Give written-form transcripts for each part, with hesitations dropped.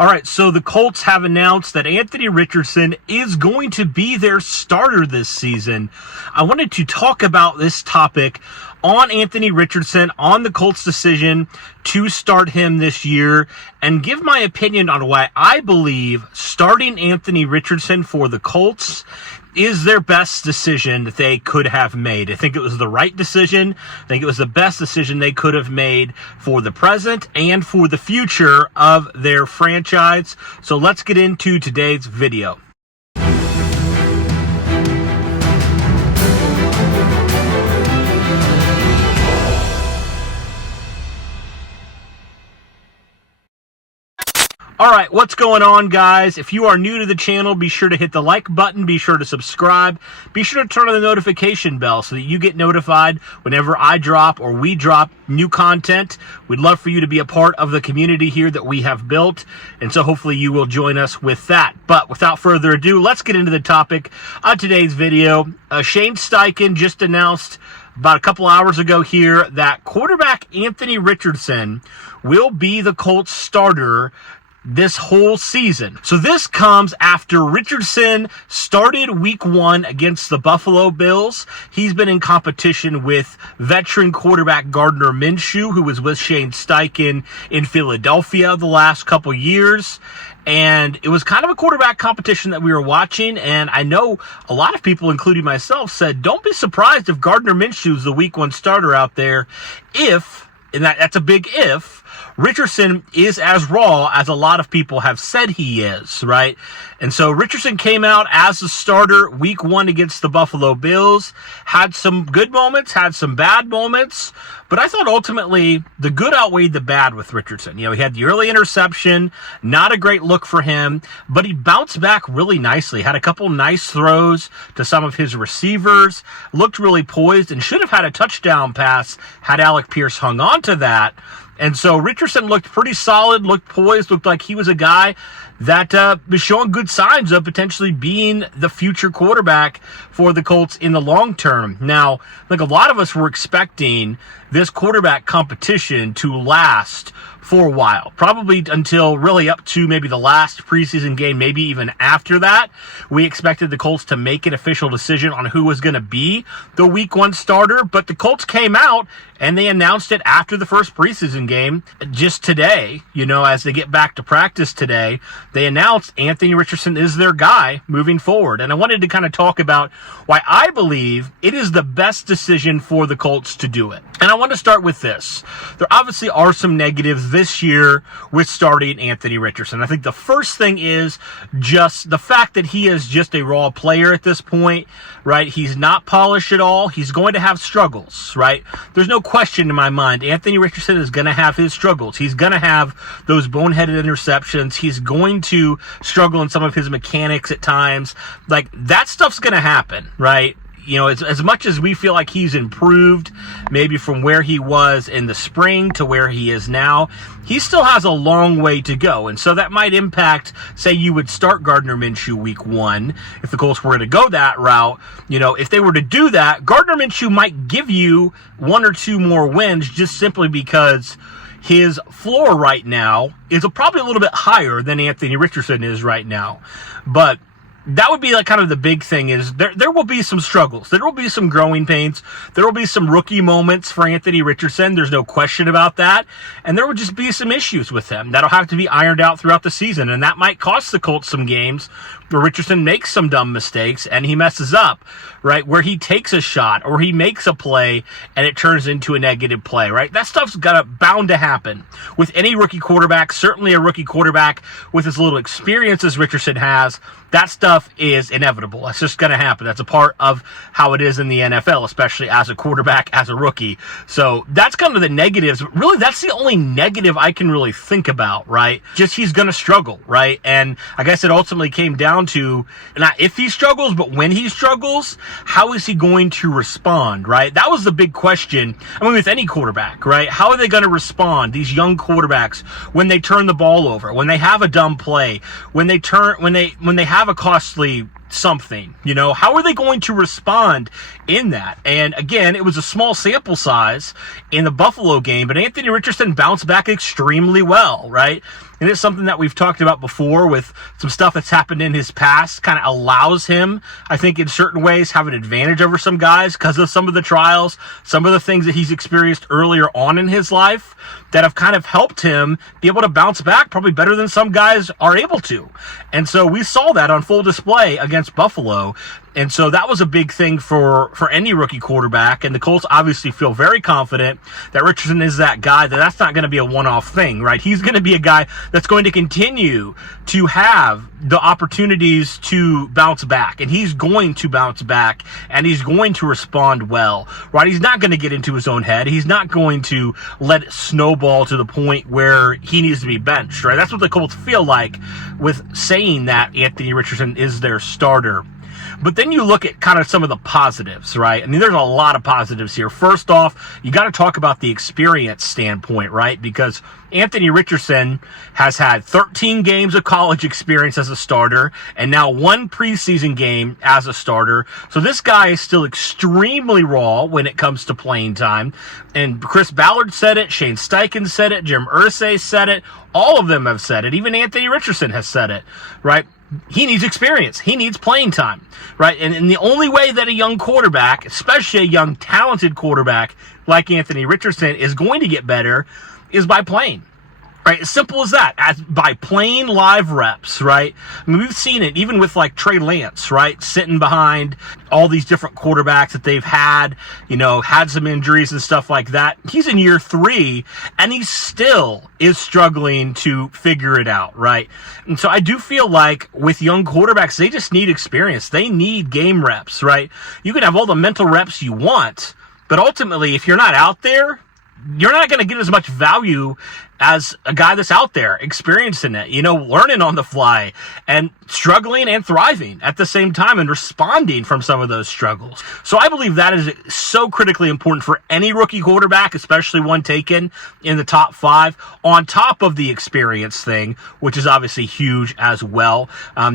All right, so the Colts have announced that Anthony Richardson is going to be their starter this season. I wanted to talk about this topic on Anthony Richardson, on the Colts' decision to start him this year, and give my opinion on why I believe starting Anthony Richardson for the Colts is their best decision that they could have made. I think it was the right decision. I think it was the best decision they could have made for the present and for the future of their franchise. So let's get into today's video. All right, what's going on, guys? If you are new to the channel, be sure to hit the like button, be sure to subscribe, be sure to turn on the notification bell so that you get notified whenever I drop or we drop new content. We'd love for you to be a part of the community here that we have built, and so hopefully you will join us with that. But without further ado, let's get into the topic of today's video. Shane Steichen just announced about a couple hours ago here that quarterback Anthony Richardson will be the Colts starter this whole season. So this comes after Richardson started week 1 against the Buffalo Bills. He's been in competition with veteran quarterback Gardner Minshew, who was with Shane Steichen in Philadelphia the last couple years. And it was kind of a quarterback competition that we were watching. And I know a lot of people, including myself, said, don't be surprised if Gardner Minshew is the week 1 starter out there if, and that's a big if, Richardson is as raw as a lot of people have said he is, right? And so Richardson came out as the starter week 1 against the Buffalo Bills, had some good moments, had some bad moments, but I thought ultimately the good outweighed the bad with Richardson. You know, he had the early interception, not a great look for him, but he bounced back really nicely, had a couple nice throws to some of his receivers, looked really poised, and should have had a touchdown pass had Alec Pierce hung on to that. And so Richardson looked pretty solid, looked poised, looked like he was a guy that was showing good signs of potentially being the future quarterback for the Colts in the long term. Now, like a lot of us were expecting this quarterback competition to last for a while, probably until really up to maybe the last preseason game, maybe even after that. We expected the Colts to make an official decision on who was going to be the week 1 starter, but the Colts came out and they announced it after the first preseason game just today. You know, as they get back to practice today, they announced Anthony Richardson is their guy moving forward. And I wanted to kind of talk about why I believe it is the best decision for the Colts to do it. And I want to start with this. There obviously are some negatives this year with starting Anthony Richardson. I think the first thing is just the fact that he is just a raw player at this point, right? He's not polished at all. He's going to have struggles, right? There's no question in my mind. Anthony Richardson is going to have his struggles. He's going to have those boneheaded interceptions. He's going to struggle in some of his mechanics at times. Like, that stuff's going to happen, right? You know, as much as we feel like he's improved, maybe from where he was in the spring to where he is now, he still has a long way to go. And so that might impact, say you would start Gardner Minshew week 1, if the Colts were to go that route. You know, if they were to do that, Gardner Minshew might give you 1 or 2 more wins just simply because his floor right now is probably a little bit higher than Anthony Richardson is right now. But that would be like kind of the big thing is there will be some struggles. There will be some growing pains. There will be some rookie moments for Anthony Richardson. There's no question about that. And there will just be some issues with him that'll have to be ironed out throughout the season. And that might cost the Colts some games where Richardson makes some dumb mistakes and he messes up, right? Where he takes a shot or he makes a play and it turns into a negative play, right? That stuff's bound to happen with any rookie quarterback, certainly a rookie quarterback with as little experience as Richardson has. That stuff is inevitable. That's just going to happen. That's a part of how it is in the NFL, especially as a quarterback, as a rookie. So that's kind of the negatives. Really, that's the only negative I can really think about, right? Just he's going to struggle, right? And I guess it ultimately came down to not if he struggles, but when he struggles, how is he going to respond, right? That was the big question. I mean, with any quarterback, right? How are they going to respond, these young quarterbacks, when they turn the ball over, when they have a dumb play, when they have a costly something, you know, how are they going to respond in that? And again, it was a small sample size in the Buffalo game, but Anthony Richardson bounced back extremely well, right? And it's something that we've talked about before with some stuff that's happened in his past, kind of allows him, I think, in certain ways, have an advantage over some guys because of some of the trials, some of the things that he's experienced earlier on in his life that have kind of helped him be able to bounce back probably better than some guys are able to. And so we saw that on full display against Buffalo. And so that was a big thing for any rookie quarterback. And the Colts obviously feel very confident that Richardson is that guy, that's not going to be a one-off thing, right? He's going to be a guy that's going to continue to have the opportunities to bounce back. And he's going to bounce back, and he's going to respond well, right? He's not going to get into his own head. He's not going to let it snowball to the point where he needs to be benched, right? That's what the Colts feel like with saying that Anthony Richardson is their starter. But then you look at kind of some of the positives, right? I mean, there's a lot of positives here. First off, you got to talk about the experience standpoint, right? Because Anthony Richardson has had 13 games of college experience as a starter and now 1 preseason game as a starter. So this guy is still extremely raw when it comes to playing time. And Chris Ballard said it, Shane Steichen said it, Jim Irsay said it, all of them have said it. Even Anthony Richardson has said it, right? He needs experience. He needs playing time, right? And the only way that a young quarterback, especially a young, talented quarterback like Anthony Richardson, is going to get better is by playing. Right, as simple as that, by playing live reps, right? I mean, we've seen it even with like Trey Lance, right? Sitting behind all these different quarterbacks that they've had, had some injuries and stuff like that. He's in year 3 and he still is struggling to figure it out, right? And so I do feel like with young quarterbacks, they just need experience. They need game reps, right? You can have all the mental reps you want, but ultimately, if you're not out there, you're not going to get as much value as a guy that's out there experiencing it, learning on the fly and struggling and thriving at the same time and responding from some of those struggles. So I believe that is so critically important for any rookie quarterback, especially one taken in the top 5, on top of the experience thing, which is obviously huge as well.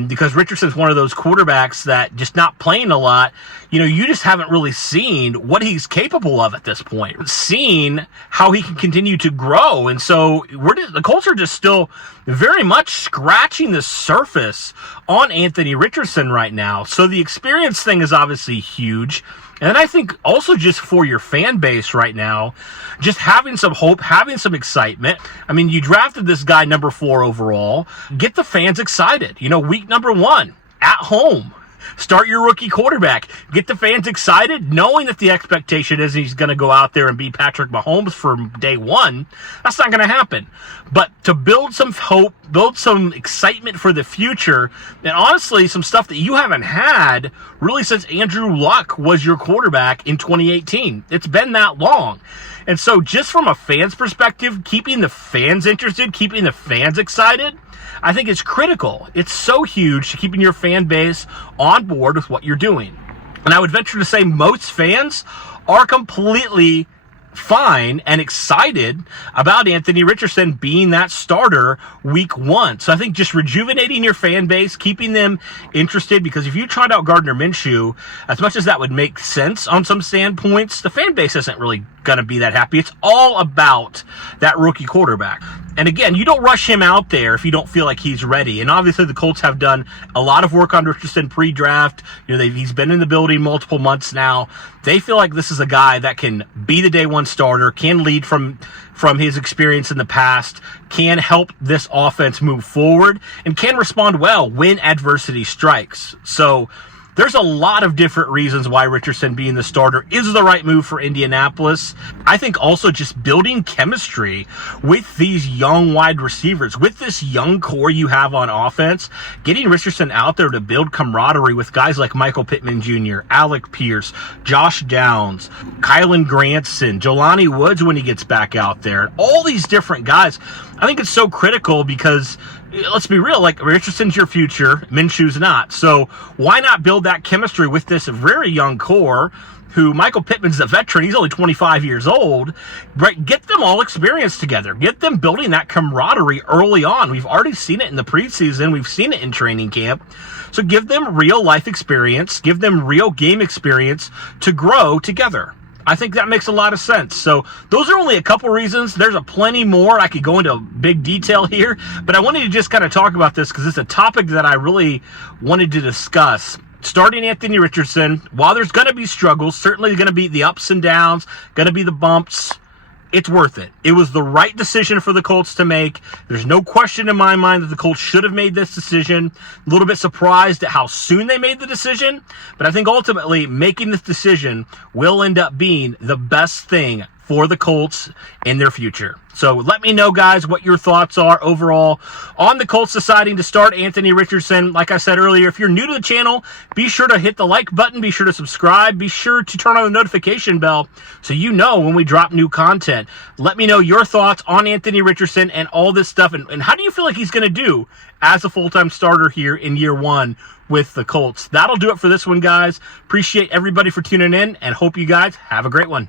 Because Richardson's one of those quarterbacks that just not playing a lot, you just haven't really seen what he's capable of at this point, seen how he can continue to grow. And so the Colts are just still very much scratching the surface on Anthony Richardson right now. So the experience thing is obviously huge. And I think also just for your fan base right now, just having some hope, having some excitement. I mean, you drafted this guy number 4 overall. Get the fans excited. Week number 1 at home. Start your rookie quarterback. Get the fans excited, knowing that the expectation is he's going to go out there and be Patrick Mahomes from day 1. That's not going to happen. But to build some hope, build some excitement for the future, and honestly, some stuff that you haven't had really since Andrew Luck was your quarterback in 2018. It's been that long. And so just from a fan's perspective, keeping the fans interested, keeping the fans excited, I think it's critical. It's so huge to keeping your fan base on board with what you're doing. And I would venture to say most fans are completely fine and excited about Anthony Richardson being that starter week 1. So I think just rejuvenating your fan base, keeping them interested, because if you tried out Gardner Minshew, as much as that would make sense on some standpoints, the fan base isn't really going to be that happy. It's all about that rookie quarterback. And again, you don't rush him out there if you don't feel like he's ready. And obviously the Colts have done a lot of work on Richardson pre-draft. He's been in the building multiple months now. They feel like this is a guy that can be the day 1 starter, can lead from his experience in the past, can help this offense move forward, and can respond well when adversity strikes. So there's a lot of different reasons why Richardson being the starter is the right move for Indianapolis. I think also just building chemistry with these young wide receivers, with this young core you have on offense, getting Richardson out there to build camaraderie with guys like Michael Pittman Jr., Alec Pierce, Josh Downs, Kylan Granson, Jelani Woods when he gets back out there, all these different guys. I think it's so critical because let's be real, like Richardson's your future, Minshew's not. So why not build that chemistry with this very young core who Michael Pittman's a veteran. He's only 25 years old. Right? Get them all experienced together. Get them building that camaraderie early on. We've already seen it in the preseason. We've seen it in training camp. So give them real life experience. Give them real game experience to grow together. I think that makes a lot of sense. So those are only a couple reasons. There's a plenty more. I could go into big detail here, but I wanted to just kind of talk about this because it's a topic that I really wanted to discuss. Starting Anthony Richardson, while there's going to be struggles, certainly going to be the ups and downs, going to be the bumps, it's worth it. It was the right decision for the Colts to make. There's no question in my mind that the Colts should have made this decision. A little bit surprised at how soon they made the decision, but I think ultimately making this decision will end up being the best thing for the Colts in their future. So let me know, guys, what your thoughts are overall on the Colts deciding to start Anthony Richardson. Like I said earlier, if you're new to the channel, be sure to hit the like button. Be sure to subscribe. Be sure to turn on the notification bell so you know when we drop new content. Let me know your thoughts on Anthony Richardson and all this stuff. And how do you feel like he's going to do as a full-time starter here in year one with the Colts? That'll do it for this one, guys. Appreciate everybody for tuning in and hope you guys have a great one.